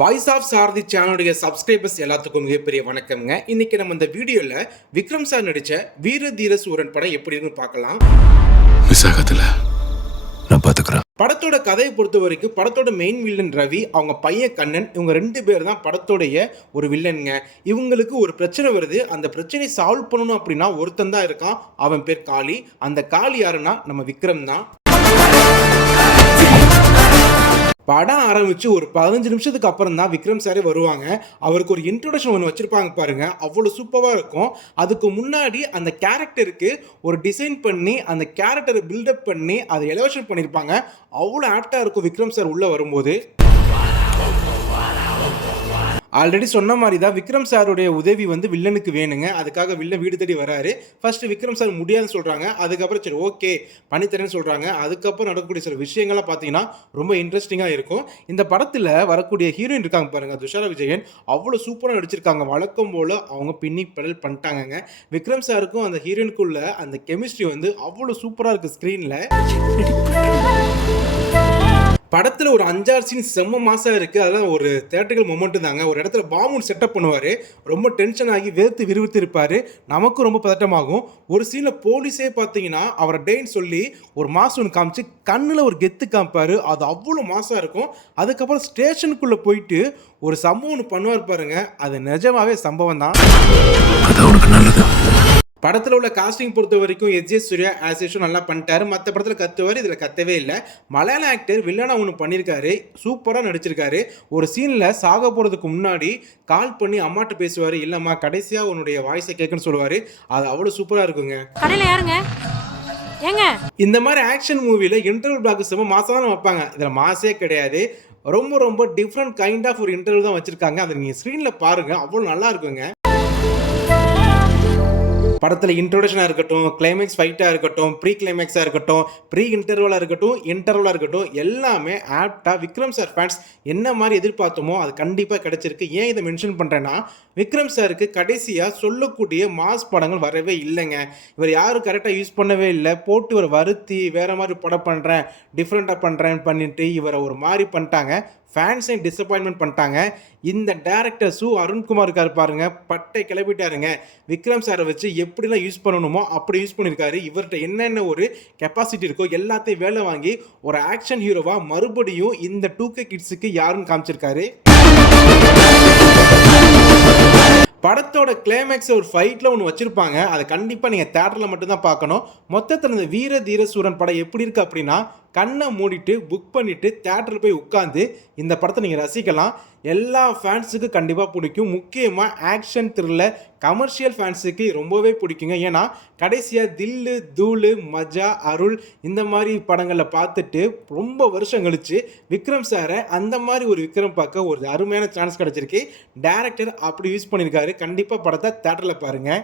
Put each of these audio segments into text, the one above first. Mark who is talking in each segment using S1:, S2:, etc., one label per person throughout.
S1: Voice of சாரதி சேனலுடைய subscribers எல்லாத்துக்கும் மிகப்பெரிய வணக்கம்ங்க. இன்னைக்கு நம்ம இந்த வீடியோவில் விக்ரம் சார் நடித்த வீர தீர சூரன் படம் எப்படி இருக்குன்னு பார்க்கலாம்.
S2: விசாகத்தில் நான் பார்த்துக்கிறேன்
S1: படத்தோட கதையை பொறுத்த வரைக்கும் படத்தோட மெயின் வில்லன் ரவி அவங்க பையன் கண்ணன் இவங்க ரெண்டு பேர் தான் படத்தோடைய ஒரு வில்லனுங்க இவங்களுக்கு ஒரு பிரச்சனை வருது. அந்த பிரச்சனையை சால்வ் பண்ணணும் அப்படின்னா ஒருத்தன் தான் இருக்கான். அவன் பேர் காளி. அந்த காளி யாருன்னா நம்ம விக்ரம் தான். படம் ஆரம்பித்து ஒரு பதினஞ்சு நிமிஷத்துக்கு அப்புறம் தான் விக்ரம் சாரே வருவாங்க. அவருக்கு ஒரு இன்ட்ரொடக்ஷன் ஒன்று வச்சுருப்பாங்க பாருங்கள் அவ்வளோ சூப்பராக இருக்கும். அதுக்கு முன்னாடி அந்த கேரக்டருக்கு ஒரு டிசைன் பண்ணி அந்த கேரக்டரை பில்டப் பண்ணி அதை எலவேஷன் பண்ணியிருப்பாங்க அவ்வளோ ஆப்டாக இருக்கும் விக்ரம் சார் உள்ளே வரும்போது. ஆல்ரெடி சொன்ன மாதிரி தான் விக்ரம் சாருடைய உதவி வந்து வில்லனுக்கு வேணுங்க. அதுக்காக வில்லன் வீடு தேடி வராரு. ஃபர்ஸ்ட் விக்ரம் சார் முடியாதுன்னு சொல்கிறாங்க அதுக்கப்புறம் சரி ஓகே பண்ணித்தரேன்னு சொல்கிறாங்க அதுக்கப்புறம் நடக்கக்கூடிய சில விஷயங்கள்லாம் பார்த்தீங்கன்னா ரொம்ப இன்ட்ரெஸ்டிங்காக இருக்கும். இந்த படத்தில் வரக்கூடிய ஹீரோயின் இருக்காங்க பாருங்கள் துஷாரா விஜயன். அவ்வளோ சூப்பராக நடிச்சிருக்காங்க. வழக்கம் போல் அவங்க பின்னி பெடல் பண்ணிட்டாங்கங்க. விக்ரம் சாருக்கும் அந்த ஹீரோயினுக்குள்ள அந்த கெமிஸ்ட்ரி வந்து அவ்வளோ சூப்பராக இருக்குது ஸ்க்ரீனில் படத்தில் ஒரு அஞ்சாறு சீன் செம்ம மாசாக இருக்குது அதெல்லாம் ஒரு தேட்டர்கள் மொமெண்ட்டு தாங்க. ஒரு இடத்துல பாம்பு செட்டப் பண்ணுவார். ரொம்ப டென்ஷன் ஆகி வேர்த்து விரிவித்து இருப்பார். நமக்கும் ரொம்ப பதட்டமாகும். ஒரு சீனில் போலீஸே பார்த்தீங்கன்னா அவரை டேன்னு சொல்லி ஒரு மாதம் ஒன்று காமிச்சு கண்ணில் ஒரு கெத்து காமிப்பார். அது அவ்வளோ மாசாக இருக்கும். அதுக்கப்புறம் ஸ்டேஷனுக்குள்ளே போயிட்டு ஒரு சம்பவம் ஒன்று பண்ணுவார் பாருங்க. அது நிஜமாவே சம்பவம் தான் படத்தில் உள்ள காஸ்டிங் பொறுத்த வரைக்கும் S J Suryah as usual நல்லா பண்ணிட்டாரு. மற்ற படத்தில் கத்துவார் இதில் கத்தவே இல்லை. மலையாள ஆக்டர் வில்லனா ஒன்று பண்ணியிருக்காரு சூப்பராக நடிச்சிருக்காரு. ஒரு சீனில் சாக போகிறதுக்கு முன்னாடி கால் பண்ணி அம்மாட்ட பேசுவார் இல்லைம்மா கடைசியாக உன்னுடைய வாய்ஸை கேட்குன்னு சொல்லுவார். அது அவ்வளோ சூப்பராக இருக்குங்க.
S3: கடையில் யாருங்க? ஏங்க?
S1: இந்த மாதிரி ஆக்ஷன் மூவியில் இன்டர்வல் பிளாக் செம்ம மாதம் தான் வைப்பாங்க. இதில் மாசே கிடையாது. ரொம்ப ரொம்ப டிஃப்ரெண்ட் கைண்ட் ஆஃப் ஒரு இன்டர்வல் தான் வச்சுருக்காங்க. அதை நீங்கள் ஸ்க்ரீனில் பாருங்கள் அவ்வளோ நல்லா இருக்குங்க. படத்தில் இன்ட்ரோடக்ஷனாக இருக்கட்டும் கிளைமேக்ஸ் ஃபைட்டாக இருக்கட்டும் ப்ரீ கிளைமேக்ஸாக இருக்கட்டும் ப்ரீ இன்டர்வலாக இருக்கட்டும் இன்டர்வலாக இருக்கட்டும் எல்லாமே ஆப்டாக விக்ரம் சார் ஃபேன்ஸ் என்ன மாதிரி எதிர்பார்த்தோமோ அது கண்டிப்பாக கிடச்சிருக்கு. ஏன் இதை மென்ஷன் பண்ணுறேன்னா விக்ரம் சாருக்கு கடைசியாக சொல்லக்கூடிய மாஸ் படங்கள் வரவே இல்லைங்க. இவர் யாரும் கரெக்டாக யூஸ் பண்ணவே இல்லை. போட்டு இவர் வருத்தி வேறு மாதிரி படம் பண்ணுறேன் டிஃப்ரெண்ட்டாக பண்ணுறேன்னு பண்ணிட்டு இவரை ஒரு மாதிரி பண்ணிட்டாங்க. ஃபேன்ஸையும் டிசப்பாயின்மெண்ட் பண்ணிட்டாங்க. இந்த டேரக்டர் சு அருண்குமார் இருக்கார் பாருங்க. பட்டை கிளப்பிட்டாருங்க. விக்ரம் சாரை வச்சு எப்படிலாம் யூஸ் பண்ணணுமோ அப்படி யூஸ் பண்ணியிருக்காரு இவர்கிட்ட என்னென்ன ஒரு கெப்பாசிட்டி இருக்கோ எல்லாத்தையும் வேலை வாங்கி ஒரு ஆக்ஷன் ஹீரோவாக மறுபடியும் இந்த டூ கே கிட்ஸுக்கு யாருன்னு காமிச்சிருக்காரு? படத்தோட கிளைமேக்ஸ் ஒரு ஃபைட்டில் ஒன்று வச்சுருப்பாங்க. அதை கண்டிப்பாக நீங்கள் தேட்டரில் மட்டும்தான் பார்க்கணும். மொத்தத்தில் இந்த வீர தீர சூரன் படம் எப்படி இருக்குது அப்படின்னா கண்ணை மூடிட்டு புக் பண்ணிவிட்டு தேட்டரில் போய் உட்காந்து இந்த படத்தை நீங்கள் ரசிக்கலாம். எல்லா ஃபேன்ஸுக்கும் கண்டிப்பாக பிடிக்கும். முக்கியமாக ஆக்ஷன் த்ரில்லர் கமர்ஷியல் ஃபேன்ஸுக்கு ரொம்பவே பிடிக்குங்க. ஏன்னா கடைசியாக தில்லு தூளு மஜா அருள் இந்த மாதிரி படங்களில் பார்த்துட்டு ரொம்ப வருஷம் கழிச்சு விக்ரம் சாரை அந்த மாதிரி ஒரு விக்ரம் பார்க்க ஒரு அருமையான சான்ஸ் கிடச்சிருக்கு. டேரக்டர் அப்படி யூஸ் பண்ணியிருக்காரு. கண்டிப்பாக படத்தை தேட்டரில் பாருங்கள்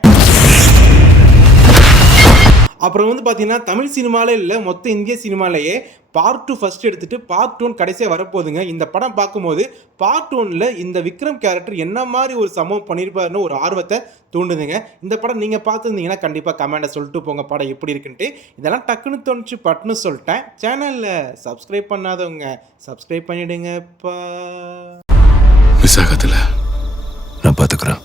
S1: அப்புறம் வந்து பார்த்தீங்கன்னா தமிழ் சினிமாலே இல்லை மொத்த இந்திய சினிமாலேயே பார்ட் டூ ஃபர்ஸ்ட் எடுத்துகிட்டு பார்ட் ஒன் கடைசியாக வரப்போகுதுங்க. இந்த படம் பார்க்கும்போது பார்ட் ஒனில் இந்த விக்ரம் கேரக்டர் என்ன மாதிரி ஒரு சம்பவம் பண்ணியிருப்பாருன்னு ஒரு ஆர்வத்தை தூண்டுதுங்க. இந்த படம் நீங்கள் பார்த்துருந்தீங்கன்னா கண்டிப்பாக கமெண்ட்டை சொல்லிட்டு போங்க படம் எப்படி இருக்குன்ட்டு. இதெல்லாம் டக்குன்னு தோணுச்சு பட்டுன்னு சொல்லிட்டேன். சேனலில் சப்ஸ்கிரைப் பண்ணாதவங்க சப்ஸ்கிரைப் பண்ணிவிடுங்கப்பா
S2: விசாகத்தில் நான் பார்த்துக்குறேன்